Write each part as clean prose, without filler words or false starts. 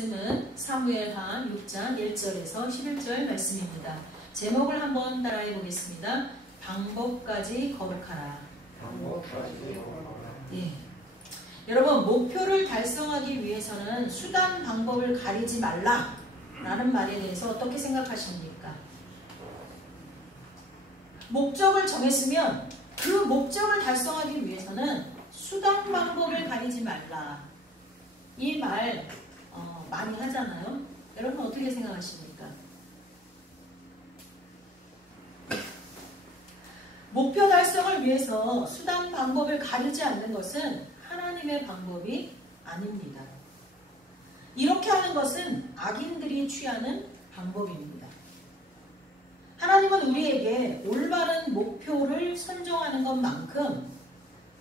말씀은 사무엘하 6장 1절에서 11절 말씀입니다. 제목을 한번 따라해 보겠습니다. 방법까지 거룩하라. 예. 여러분, 목표를 달성하기 위해서는 수단 방법을 가리지 말라 라는 말에 대해서 어떻게 생각하십니까? 목적을 정했으면 그 목적을 달성하기 위해서는 수단 방법을 가리지 말라. 이 말 많이 하잖아요. 여러분 어떻게 생각하십니까? 목표 달성을 위해서 수단 방법을 가리지 않는 것은 하나님의 방법이 아닙니다. 이렇게 하는 것은 악인들이 취하는 방법입니다. 하나님은 우리에게 올바른 목표를 선정하는 것만큼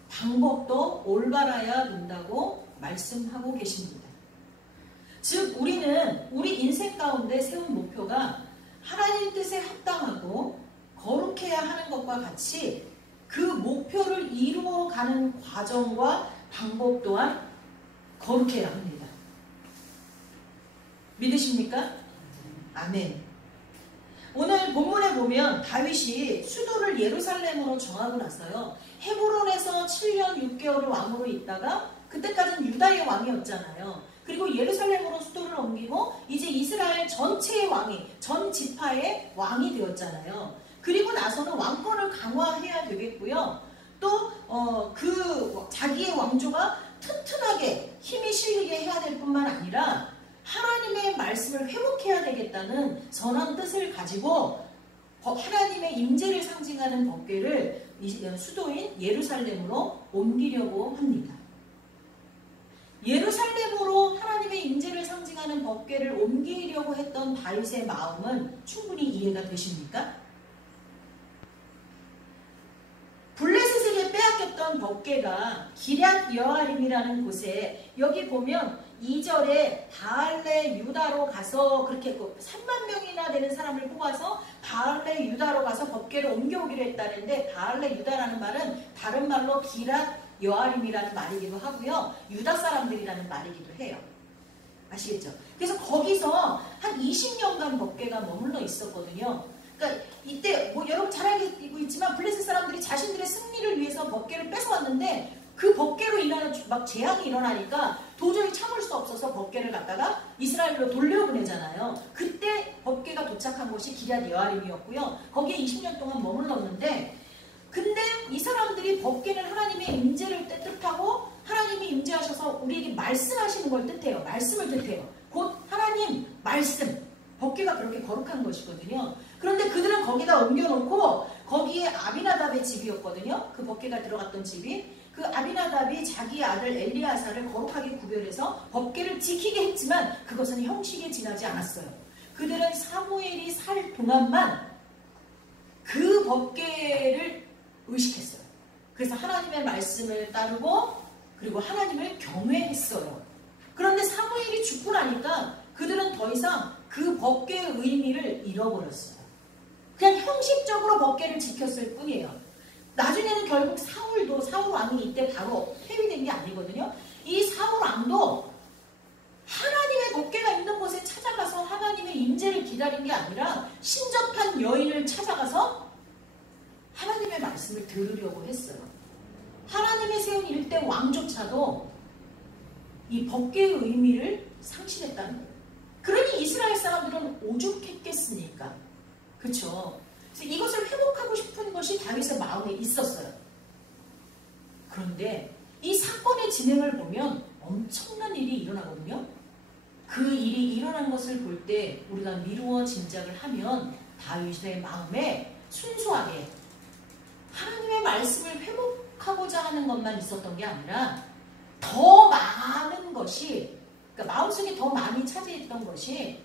방법도 올바라야 된다고 말씀하고 계십니다. 즉 우리는 우리 인생 가운데 세운 목표가 하나님 뜻에 합당하고 거룩해야 하는 것과 같이 그 목표를 이루어가는 과정과 방법 또한 거룩해야 합니다. 믿으십니까? 아멘. 오늘 본문에 보면 다윗이 수도를 예루살렘으로 정하고 나서요, 헤브론에서 7년 6개월을 왕으로 있다가 그때까지는 유다의 왕이었잖아요. 그리고 예루살렘으로 수도를 옮기고 이제 이스라엘 전체의 왕이, 전 지파의 왕이 되었잖아요. 그리고 나서는 왕권을 강화해야 되겠고요. 또 자기의 왕조가 튼튼하게 힘이 실리게 해야 될 뿐만 아니라 하나님의 말씀을 회복해야 되겠다는 선한 뜻을 가지고 하나님의 임재를 상징하는 법궤를 수도인 예루살렘으로 옮기려고 합니다. 예루살렘으로 하나님의 임재를 상징하는 법궤를 옮기려고 했던 다윗의 마음은 충분히 이해가 되십니까? 블레셋에게 빼앗겼던 법궤가 기럇 여아림이라는 곳에, 여기 보면 2절에 바알레 유다로 가서 그렇게 3만 명이나 되는 사람을 뽑아서 바알레 유다로 가서 법궤를 옮겨오기로 했다는데, 바알레 유다라는 말은 다른 말로 기럇 여아림이라는 말이기도 하고요, 유다 사람들이라는 말이기도 해요. 아시겠죠? 그래서 거기서 한 20년간 법궤가 머물러 있었거든요. 그러니까 이때 여러분 잘 알고 있지만 블레셋 사람들이 자신들의 승리를 위해서 법궤를 뺏어왔는데, 그 법궤로 인하여 막 재앙이 일어나니까 도저히 참을 수 없어서 법궤를 갖다가 이스라엘로 돌려보내잖아요. 그때 법궤가 도착한 곳이 기럇 여아림이었고요. 거기에 20년 동안 머물렀는데, 근데 이 사람들이 법궤는 하나님의 임재를 뜻하고 하나님이 임재하셔서 우리에게 말씀하시는 걸 뜻해요. 말씀을 뜻해요. 곧 하나님 말씀. 법궤가 그렇게 거룩한 것이거든요. 그런데 그들은 거기다 옮겨놓고, 거기에 아비나답의 집이었거든요. 그 법궤가 들어갔던 집이. 그 아비나답이 자기 아들 엘리야사를 거룩하게 구별해서 법궤를 지키게 했지만 그것은 형식에 지나지 않았어요. 그들은 사무엘이 살 동안만 그 법궤를 의식했어요. 그래서 하나님의 말씀을 따르고 그리고 하나님을 경외했어요. 그런데 사무엘이 죽고 나니까 그들은 더 이상 그 법궤의 의미를 잃어버렸어요. 그냥 형식적으로 법궤를 지켰을 뿐이에요. 나중에는 결국 사울 왕이 이때 바로 폐위된 게 아니거든요. 이 사울 왕도 하나님의 법궤가 있는 곳에 찾아가서 하나님의 임재를 기다린 게 아니라 신접한 여인을 찾아가서 하나님의 말씀을 들으려고 했어요. 하나님의 세운 일대 왕조차도 이 법궤의 의미를 상실했다는 거예요. 그러니 이스라엘 사람들은 오죽했겠습니까? 그렇죠? 그래서 이것을 회복하고 싶은 것이 다윗의 마음에 있었어요. 그런데 이 사건의 진행을 보면 엄청난 일이 일어나거든요. 그 일이 일어난 것을 볼 때 우리가 미루어 짐작을 하면 다윗의 마음에 순수하게 하나님의 말씀을 회복하고자 하는 것만 있었던 게 아니라 더 많은 것이, 그러니까 마음속에 더 많이 차지했던 것이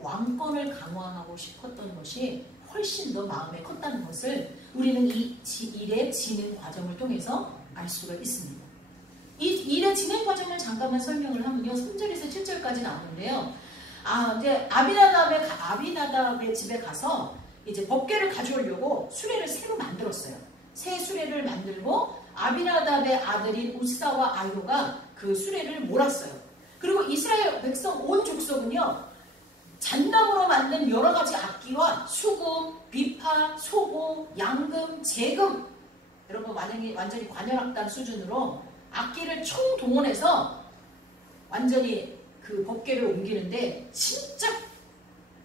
왕권을 강화하고 싶었던 것이 훨씬 더 마음에 컸다는 것을 우리는 이 일의 진행 과정을 통해서 알 수가 있습니다. 이 일의 진행 과정을 잠깐만 설명을 하면요, 3절에서 7절까지 나오는데요. 이제 아비나답의 집에 가서 이제 법궤를 가져오려고 수레를 새로 만들었어요. 새 수레를 만들고 아비나답의 아들인 우사와 아효가 그 수레를 몰았어요. 그리고 이스라엘 백성 온 족속은요, 잔나무로 만든 여러 가지 악기와 수금, 비파, 소고, 양금, 재금, 여러분 완전히 관현악단 수준으로 악기를 총동원해서 완전히 그 법궤를 옮기는데 진짜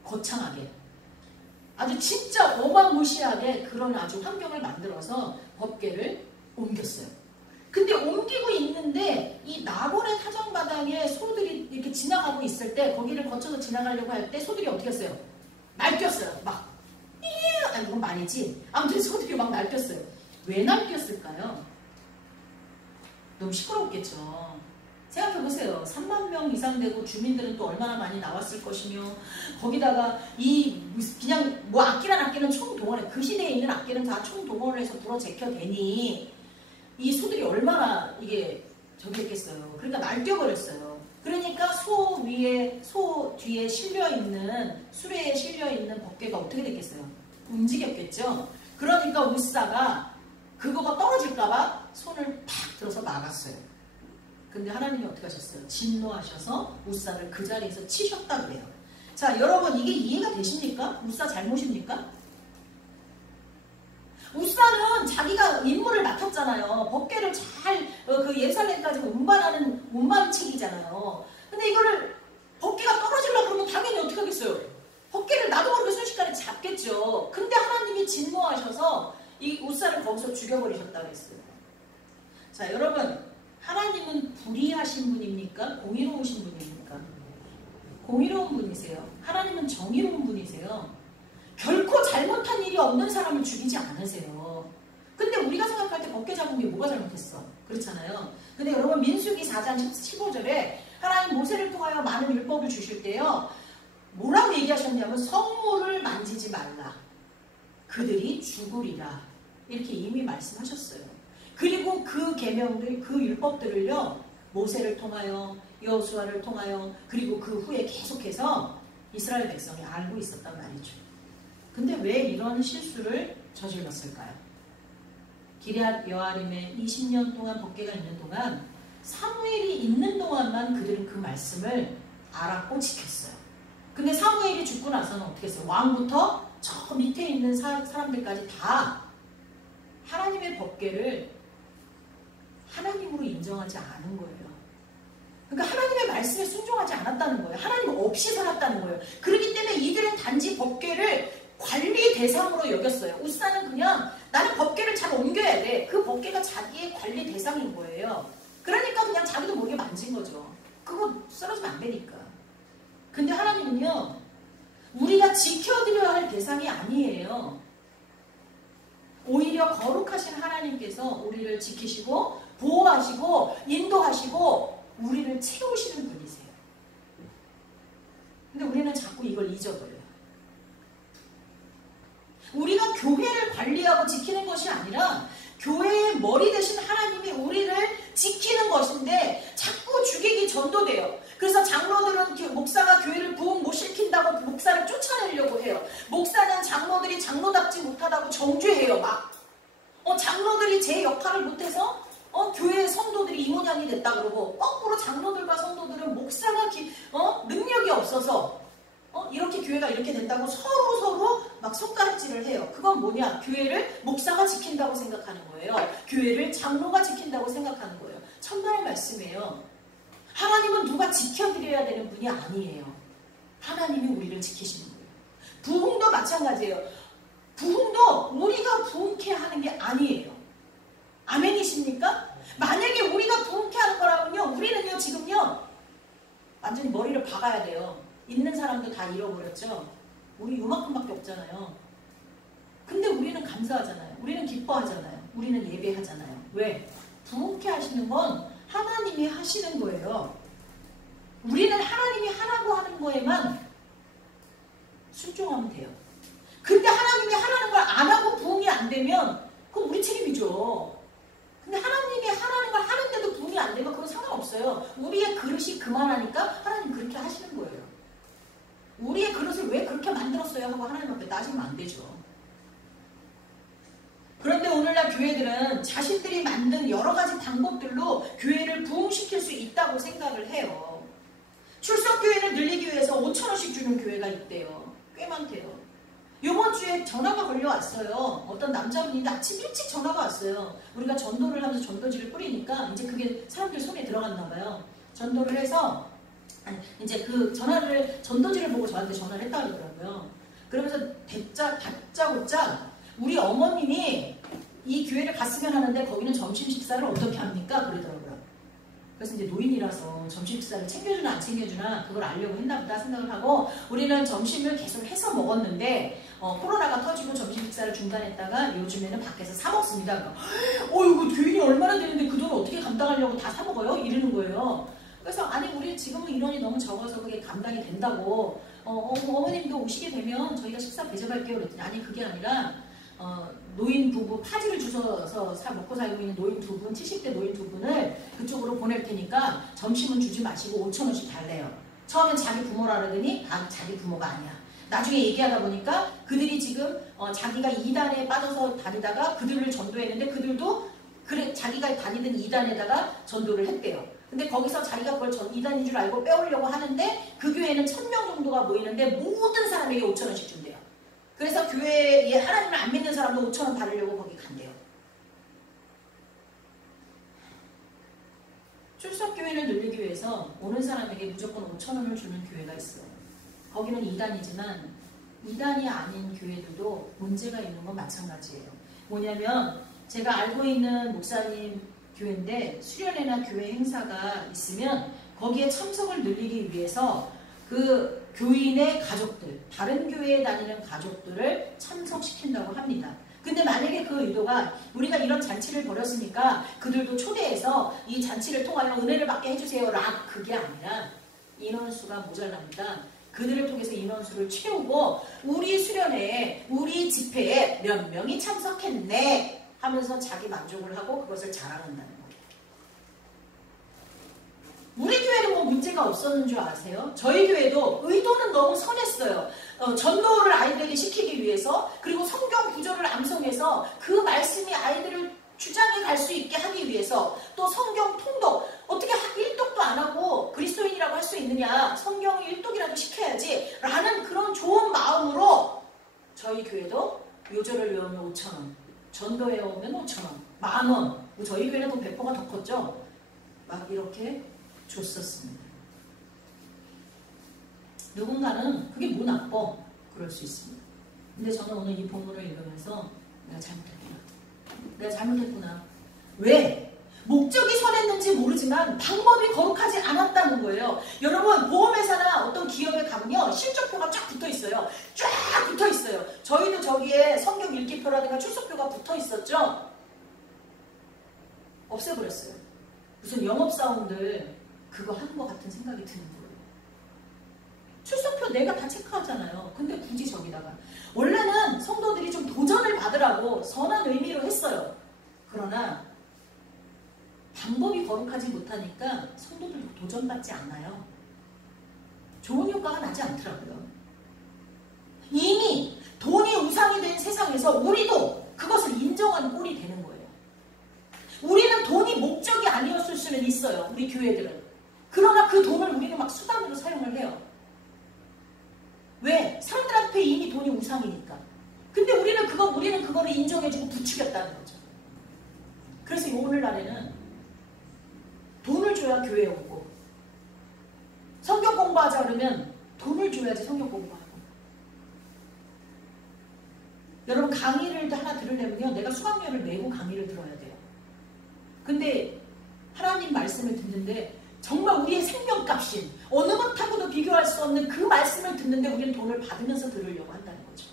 거창하게, 아주 진짜 어마무시하게 그런 아주 환경을 만들어서 법궤를 옮겼어요. 근데 옮기고 있는데 이 나곤의 타작마당에 소들이 이렇게 지나가고 있을 때, 거기를 거쳐서 지나가려고 할 때 소들이 어떻게 했어요? 날뛰었어요. 막 아니 그건 말이지. 아무튼 소들이 막 날뛰었어요. 왜 날뛰었을까요? 너무 시끄럽겠죠. 생각해보세요. 3만 명 이상 되고 주민들은 또 얼마나 많이 나왔을 것이며, 거기다가 그냥 뭐 악기는 총동원해, 그 시대에 있는 악기는 다 총동원을 해서 불어 제껴대니 이 소들이 얼마나 이게 저기 했겠어요. 그러니까 날뛰어버렸어요. 그러니까 소 뒤에 실려있는, 수레에 실려있는 법궤가 어떻게 됐겠어요? 움직였겠죠. 그러니까 우사가 그거가 떨어질까봐 손을 팍 들어서 막았어요. 근데 하나님이 어떻게 하셨어요? 진노하셔서 우사를 그 자리에서 치셨다 그래요. 자, 여러분 이게 이해가 되십니까? 우사 잘못입니까? 우사는 자기가 임무를 맡았잖아요. 법궤를 잘 그 예루살렘까지 운반책이잖아요. 근데 이거를 법궤가 떨어지려고 그러면 당연히 어떻게 하겠어요? 법궤를 나도 모르게 순식간에 잡겠죠. 근데 하나님이 진노하셔서 이 우사를 거기서 죽여버리셨다고 했어요. 자, 여러분, 하나님은 불의하신 분입니까? 공의로우신 분입니까? 공의로운 분이세요. 하나님은 정의로운 분이세요. 결코 잘못한 일이 없는 사람을 죽이지 않으세요. 근데 우리가 생각할 때 법궤 잡은 게 뭐가 잘못했어? 그렇잖아요. 근데 여러분, 민수기 4장 15절에 하나님 모세를 통하여 많은 율법을 주실 때요, 뭐라고 얘기하셨냐면 성물을 만지지 말라, 그들이 죽으리라, 이렇게 이미 말씀하셨어요. 그리고 그 계명들, 그 율법들을요, 모세를 통하여, 여호수아를 통하여, 그리고 그 후에 계속해서 이스라엘 백성이 알고 있었단 말이죠. 근데 왜 이런 실수를 저질렀을까요? 기럇 여아림에 20년 동안 법궤가 있는 동안, 사무엘이 있는 동안만 그들은 그 말씀을 알았고 지켰어요. 근데 사무엘이 죽고 나서는 어떻게 했어요? 왕부터 저 밑에 있는 사람들까지 다 하나님의 법궤를 하나님으로 인정하지 않은 거예요. 그러니까 하나님의 말씀에 순종하지 않았다는 거예요. 하나님 없이 살았다는 거예요. 그렇기 때문에 이들은 단지 법궤를 관리 대상으로 여겼어요. 우사는 그냥 나는 법궤를 잘 옮겨야 돼. 그 법궤가 자기의 관리 대상인 거예요. 그러니까 그냥 자기도 모르게 만진 거죠. 그거 쓰러지면 안 되니까. 근데 하나님은요, 우리가 지켜드려야 할 대상이 아니에요. 오히려 거룩하신 하나님께서 우리를 지키시고 보호하시고 인도하시고 우리를 채우시는 분이세요. 근데 우리는 자꾸 이걸 잊어버려요. 우리가 교회를 관리하고 지키는 것이 아니라 교회의 머리 대신 하나님이 우리를 지키는 것인데 자꾸 주객이 전도돼요. 그래서 장로들은 목사가 교회를 부흥 못 시킨다고 목사를 쫓아내려고 해요. 목사는 장로들이 장로답지 못하다고 정죄해요. 막 장로들이 제 역할을 못해서 교회 성도들이 이 모양이 됐다 그러고, 거꾸로 장로들과 성도들은 목사가 능력이 없어서 이렇게 교회가 이렇게 된다고 서로 막 손가락질을 해요. 그건 뭐냐? 교회를 목사가 지킨다고 생각하는 거예요. 교회를 장로가 지킨다고 생각하는 거예요. 천만의 말씀이에요. 하나님은 누가 지켜드려야 되는 분이 아니에요. 하나님이 우리를 지키시는 거예요. 부흥도 마찬가지예요. 부흥도 우리가 부흥케 하는 게 아니에요. 아멘이십니까? 만약에 우리가 부흥케 하는 거라면요, 우리는요 지금요 완전히 머리를 박아야 돼요. 있는 사람도 다 잃어버렸죠. 우리 요만큼밖에 없잖아요. 근데 우리는 감사하잖아요. 우리는 기뻐하잖아요. 우리는 예배하잖아요. 왜? 부흥케 하시는 건 하나님이 하시는 거예요. 우리는 하나님이 하라고 하는 거에만 순종하면 돼요. 근데 하나님이 하라는 걸 안 하고 부흥이 안 되면 그건 우리 책임이죠. 근데 하나님이 하라는 걸 하는데도 부흥이 안 되면 그건 상관없어요. 우리의 그릇이 그만하니까 하나님 그렇게 하시는 거예요. 우리의 그릇을 왜 그렇게 만들었어요 하고 하나님 앞에 따지면 안 되죠. 그런데 오늘날 교회들은 자신들이 만든 여러 가지 방법들로 교회를 부흥시킬 수 있다고 생각을 해요. 출석교회를 늘리기 위해서 5,000원씩 주는 교회가 있대요. 꽤 많대요. 요번 주에 전화가 걸려왔어요. 어떤 남자분인데 아침 일찍 전화가 왔어요. 우리가 전도를 하면서 전도지를 뿌리니까 이제 그게 사람들 손에 들어갔나 봐요. 전도를 해서 이제 그 전도지를 보고 저한테 전화를 했다 그러더라고요. 그러면서 다짜고짜 우리 어머님이 이 교회를 갔으면 하는데 거기는 점심 식사를 어떻게 합니까? 그러더라고요. 그래서 이제 노인이라서 점심 식사를 챙겨주나 안 챙겨주나 그걸 알려고 했나 보다 생각을 하고 우리는 점심을 계속 해서 먹었는데 코로나가 터지고 점심 식사를 중단했다가 요즘에는 밖에서 사 먹습니다. 이거 교인이 얼마나 되는데 그 돈을 어떻게 감당하려고 다 사 먹어요? 이러는 거예요. 그래서 아니 우리 지금은 인원이 너무 적어서 그게 감당이 된다고 어머님도 오시게 되면 저희가 식사 대접할게요. 그랬더니 아니 그게 아니라 노인 부부 파지를 주셔서 먹고 살고 있는 노인 두 분, 70대 노인 두 분을 그쪽으로 보낼 테니까 점심은 주지 마시고 5,000원씩 달래요. 처음엔 자기 부모라 그러더니 자기 부모가 아니야. 나중에 얘기하다 보니까 그들이 지금 자기가 2단에 빠져서 다니다가 그들을 전도했는데 그들도 그래 자기가 다니던 2단에다가 전도를 했대요. 근데 거기서 자기가 그걸 2단인 줄 알고 빼오려고 하는데 그 교회는 1,000명 정도가 모이는데 모든 사람에게 5,000원씩 준대요. 그래서 교회에 하나님을 안 믿는 사람도 5,000원 받으려고 거기 간대요. 출석교회를 늘리기 위해서 오는 사람에게 무조건 5,000원을 주는 교회가 있어요. 거기는 2단이지만 2단이 아닌 교회들도 문제가 있는 건 마찬가지예요. 뭐냐면 제가 알고 있는 목사님 교회인데 수련회나 교회 행사가 있으면 거기에 참석을 늘리기 위해서 그 교인의 가족들, 다른 교회에 다니는 가족들을 참석시킨다고 합니다. 근데 만약에 그 의도가 우리가 이런 잔치를 벌였으니까 그들도 초대해서 이 잔치를 통하여 은혜를 받게 해주세요. 그게 아니라 인원수가 모자랍니다. 그들을 통해서 인원수를 채우고 우리 수련회에 우리 집회에 몇 명이 참석했네 하면서 자기 만족을 하고 그것을 자랑한다는 거예요. 우리 교회는 뭐 문제가 없었는 줄 아세요? 저희 교회도 의도는 너무 선했어요. 전도를 아이들에게 시키기 위해서 그리고 성경 구절을 암송해서 그 말씀이 아이들을 주장해 갈 수 있게 하기 위해서 또 성경 통독 어떻게 일독도 안 하고 그리스도인이라고 할 수 있느냐 성경 일독이라도 시켜야지 라는 그런 좋은 마음으로 저희 교회도 요절을 외우면 5,000원 전도회 오면 5,000원 10,000원 저희 교회는 또 배포가 더 컸죠. 막 이렇게 줬었습니다. 누군가는 그게 뭐 나빠 그럴 수 있습니다. 근데 저는 오늘 이 본문을 읽으면서 내가 잘못했구나. 왜? 목적이 선했는지 모르지만 방법이 거룩하지 않았다는 거예요. 여러분 보험회사나 어떤 기업에 가면요 실적표가 쫙 붙어있어요. 쫙 붙어있어요. 저희도 저기에 성경 읽기표라든가 출석표가 붙어있었죠. 없애버렸어요. 무슨 영업사원들 그거 하는 것 같은 생각이 드는 거예요. 출석표 내가 다 체크하잖아요. 근데 굳이 저기다가 원래는 성도들이 좀 도전을 받으라고 선한 의미로 했어요. 그러나 방법이 거룩하지 못하니까 성도들도 도전받지 않아요. 좋은 효과가 나지 않더라고요. 이미 돈이 우상이 된 세상에서 우리도 그것을 인정한 꼴이 되는 거예요. 우리는 돈이 목적이 아니었을 수는 있어요. 우리 교회들은. 그러나 그 돈을 우리는 막 수단으로 사용을 해요. 왜? 사람들 앞에 이미 돈이 우상이니까. 근데 우리는 그거를 인정해주고 부추겼다는 거죠. 그래서 오늘날에는 돈을 줘야 교회에 오고 성경 공부하자 그러면 돈을 줘야지 성경 공부하고. 여러분 강의를 하나 들으려면요 내가 수강료를 내고 강의를 들어야 돼요. 근데 하나님 말씀을 듣는데 정말 우리의 생명값인 어느 것하고도 비교할 수 없는 그 말씀을 듣는데 우리는 돈을 받으면서 들으려고 한다는 거죠.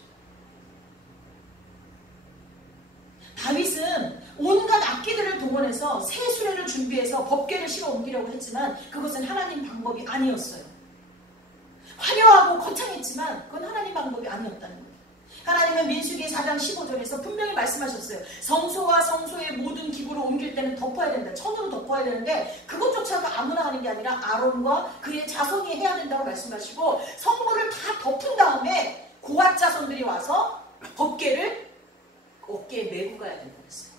다윗은 온갖 악기들을 동원해서 새 수레를 준비해서 법궤를 실어 옮기려고 했지만 그것은 하나님 방법이 아니었어요. 화려하고 거창했지만 그건 하나님 방법이 아니었다는 거예요. 하나님은 민수기 4장 15절에서 분명히 말씀하셨어요. 성소와 성소의 모든 기구를 옮길 때는 덮어야 된다. 천으로 덮어야 되는데 그것조차도 아무나 하는 게 아니라 아론과 그의 자손이 해야 된다고 말씀하시고 성물을 다 덮은 다음에 고앗 자손들이 와서 법궤를 어깨에 메고 가야 된다고 했어요.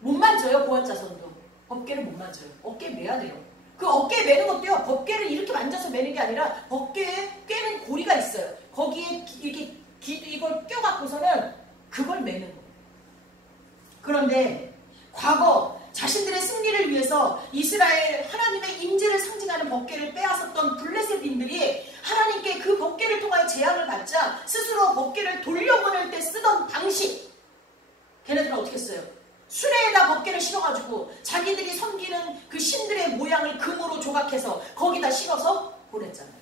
못 만져요. 고앗 자손도. 법궤를 못 만져요. 어깨에 메야 돼요. 그 어깨에 매는 것도요. 법궤를 이렇게 만져서 매는 게 아니라 법궤에 꿰는 고리가 있어요. 거기에 이렇게 이걸 껴갖고서는 그걸 매는 거예요. 그런데 과거 자신들의 승리를 위해서 이스라엘 하나님의 임재를 상징하는 법궤를 빼앗았던 블레셋인들이 하나님께 그 법궤를 통하여 재앙을 받자 스스로 법궤를 돌려보낼 때 쓰던 방식, 걔네들은 어떻게 했어요? 수레에다 법궤를 실어가지고 자기들이 섬기는 그 신들의 모양을 금으로 조각해서 거기다 실어서 보냈잖아요.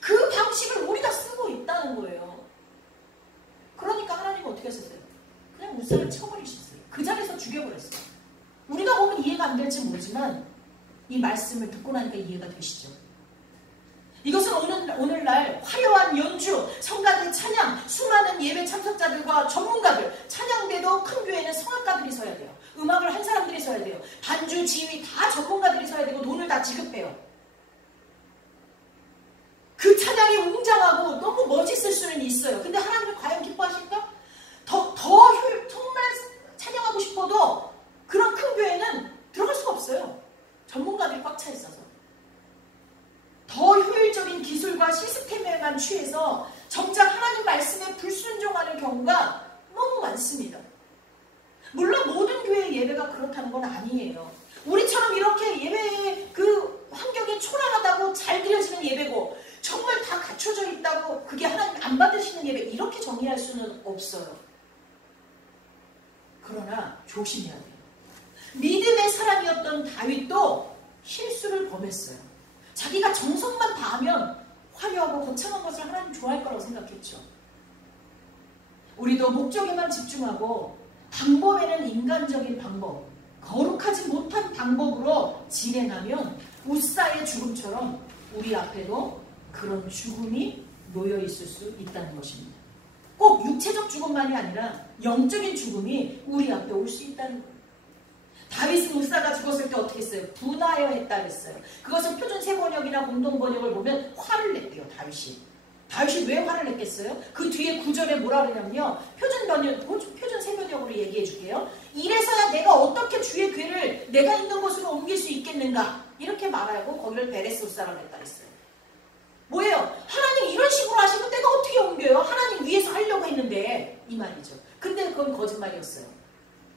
그 방식을 우리가 쓰고 있다는 거예요. 그러니까 하나님은 어떻게 하셨어요? 그냥 우사를 쳐버리셨어요. 그 자리에서 죽여버렸어요. 우리가 보면 이해가 안 될지 모르지만 이 말씀을 듣고 나니까 이해가 되시죠? 이것은 오늘날 화려한 연주, 성가대 찬양, 수많은 예배 참석자들과 전문가들, 찬양대도 큰 교회는 성악가들이 서야 돼요. 음악을 한 사람들이 서야 돼요. 반주, 지휘 다 전문가들이 서야 되고 돈을 다 지급해요. 그 찬양이 웅장하고 너무 멋있을 수는 있어요. 근데 하나님은 과연 기뻐하실까? 정말 찬양하고 싶어도 그런 큰 교회는 들어갈 수가 없어요. 전문가들이 꽉 차 있어서. 더 효율적인 기술과 시스템에만 취해서 정작 하나님 말씀에 불순종하는 경우가 너무 많습니다. 물론 모든 교회의 예배가 그렇다는 건 아니에요. 우리처럼 이렇게 예배의 그 환경이 초라하다고 잘 드려지는 예배고 정말 다 갖춰져 있다고 그게 하나님 안 받으시는 예배 이렇게 정의할 수는 없어요. 그러나 조심해야 돼요. 믿음의 사람이었던 다윗도 실수를 범했어요. 자기가 정성만 다하면 화려하고 거창한 것을 하나님 좋아할 거라고 생각했죠. 우리도 목적에만 집중하고 방법에는 인간적인 방법, 거룩하지 못한 방법으로 진행하면 우사의 죽음처럼 우리 앞에도 그런 죽음이 놓여 있을 수 있다는 것입니다. 꼭 육체적 죽음만이 아니라 영적인 죽음이 우리 앞에 올 수 있다는 거예요. 다윗은 우사가 죽었을 때 어떻게 했어요? 분하여 했다 그랬어요. 그것은 표준 세번역이나 공동번역을 보면 화를 냈대요. 다윗이 왜 화를 냈겠어요? 그 뒤에 구절에 뭐라 그러냐면요. 표준 세번역으로 얘기해 줄게요. 이래서야 내가 어떻게 주의 궤를 내가 있는 곳으로 옮길 수 있겠는가? 이렇게 말하고 거기를 베레스 우사라고 했다 그랬어요. 뭐예요? 하나님 이런 식으로 하시면 내가 어떻게 옮겨요? 하나님 위해서 하려고 했는데 이 말이죠. 근데 그건 거짓말이었어요.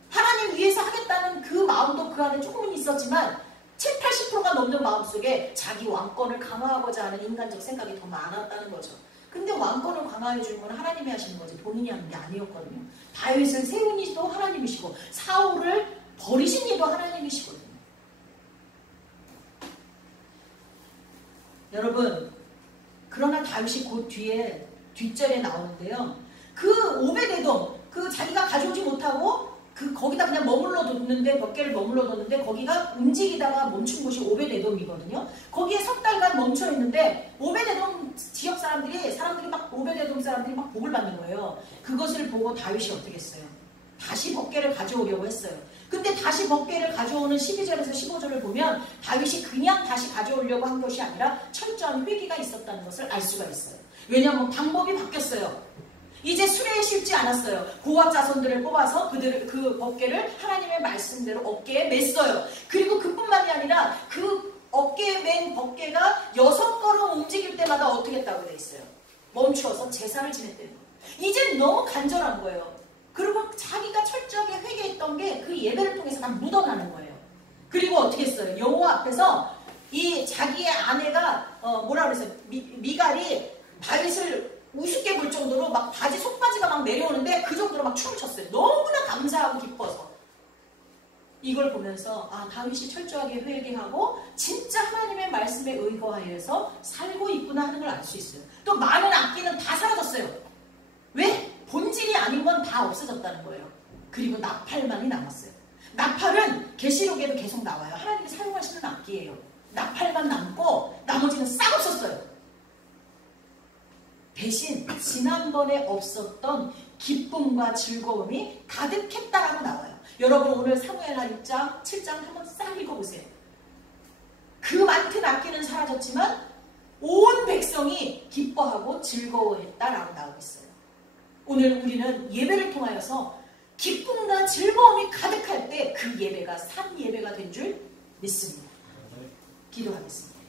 하나님 위해서 하겠다는 그 마음도 그 안에 조금은 있었지만 70~80%가 넘는 마음속에 자기 왕권을 강화하고자 하는 인간적 생각이 더 많았다는 거죠. 근데 왕권을 강화해 주는 건 하나님이 하시는 거지 본인이 하는 게 아니었거든요. 다윗을 세운 이도 하나님이시고 사울을 버리신 이도 하나님이시거든요. 여러분, 그러나 다윗이 곧 뒷절에 나오는데요. 그 오베데돔, 그 자기가 가져오지 못하고 거기다 그냥 벽계를 머물러 뒀는데 거기가 움직이다가 멈춘 곳이 오베데돔이거든요. 거기에 석 달간 멈춰 있는데 오베데돔 지역 오베데돔 사람들이 막 복을 받는 거예요. 그것을 보고 다윗이 어떻게 했어요? 다시 벽계를 가져오려고 했어요. 근데 다시 벽계를 가져오는 12절에서 15절을 보면 다윗이 그냥 다시 가져오려고 한 것이 아니라 철저한 회개가 있었다는 것을 알 수가 있어요. 왜냐하면 방법이 바뀌었어요. 이제 수레에 실지 않았어요. 고압 자손들을 뽑아서 그 법궤를 하나님의 말씀대로 어깨에 맸어요. 그리고 그뿐만이 아니라 그 어깨에 맨 법궤가 6걸음 움직일 때마다 어떻게 했다고 돼 있어요? 멈추어서 제사를 지냈대요. 이제 너무 간절한 거예요. 그리고 자기가 철저하게 회개했던 게 그 예배를 통해서 다 묻어나는 거예요. 그리고 어떻게 했어요? 여호와 앞에서 이 자기의 아내가 뭐라 그랬어요? 미갈이 다윗을 우습게 볼 정도로 막 속바지가 막 내려오는데 그 정도로 막 춤을 췄어요. 너무나 감사하고 기뻐서. 이걸 보면서 다윗이 철저하게 회개하고 진짜 하나님의 말씀에 의거하여서 살고 있구나 하는 걸 알 수 있어요. 또 많은 악기는 다 사라졌어요. 왜? 본질이 아닌 건 다 없어졌다는 거예요. 그리고 나팔만이 남았어요. 나팔은 계시록에도 계속 나와요. 하나님이 사용하시는 악기예요. 나팔만 남고 나머지는 싹 없었어요. 대신 지난번에 없었던 기쁨과 즐거움이 가득했다라고 나와요. 여러분 오늘 사무엘하 6장, 7장 한번 싹 읽어보세요. 그 많은 악기는 사라졌지만 온 백성이 기뻐하고 즐거워했다라고 나오고 있어요. 오늘 우리는 예배를 통하여서 기쁨과 즐거움이 가득할 때 그 예배가 산 예배가 된 줄 믿습니다. 기도하겠습니다.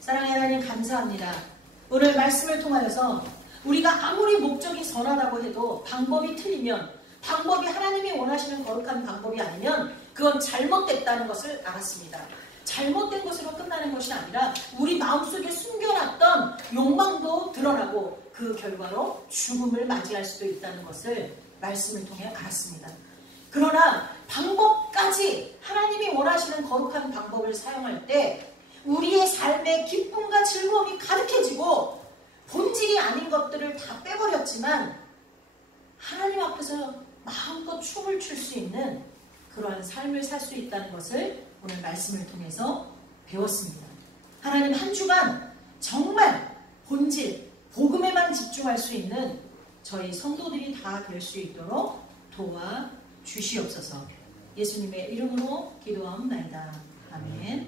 사랑하는 하나님 감사합니다. 오늘 말씀을 통하여서 우리가 아무리 목적이 선하다고 해도 방법이 틀리면, 방법이 하나님이 원하시는 거룩한 방법이 아니면 그건 잘못됐다는 것을 알았습니다. 잘못된 것으로 끝나는 것이 아니라 우리 마음속에 숨겨놨던 욕망도 드러나고 그 결과로 죽음을 맞이할 수도 있다는 것을 말씀을 통해 알았습니다. 그러나 방법까지 하나님이 원하시는 거룩한 방법을 사용할 때 우리의 삶의 기쁨과 즐거움이 가득해지고 본질이 아닌 것들을 다 빼버렸지만 하나님 앞에서 마음껏 춤을 출 수 있는 그러한 삶을 살 수 있다는 것을 오늘 말씀을 통해서 배웠습니다. 하나님 한 주간 정말 본질, 복음에만 집중할 수 있는 저희 성도들이 다 될 수 있도록 도와주시옵소서. 예수님의 이름으로 기도하옵나이다. 아멘.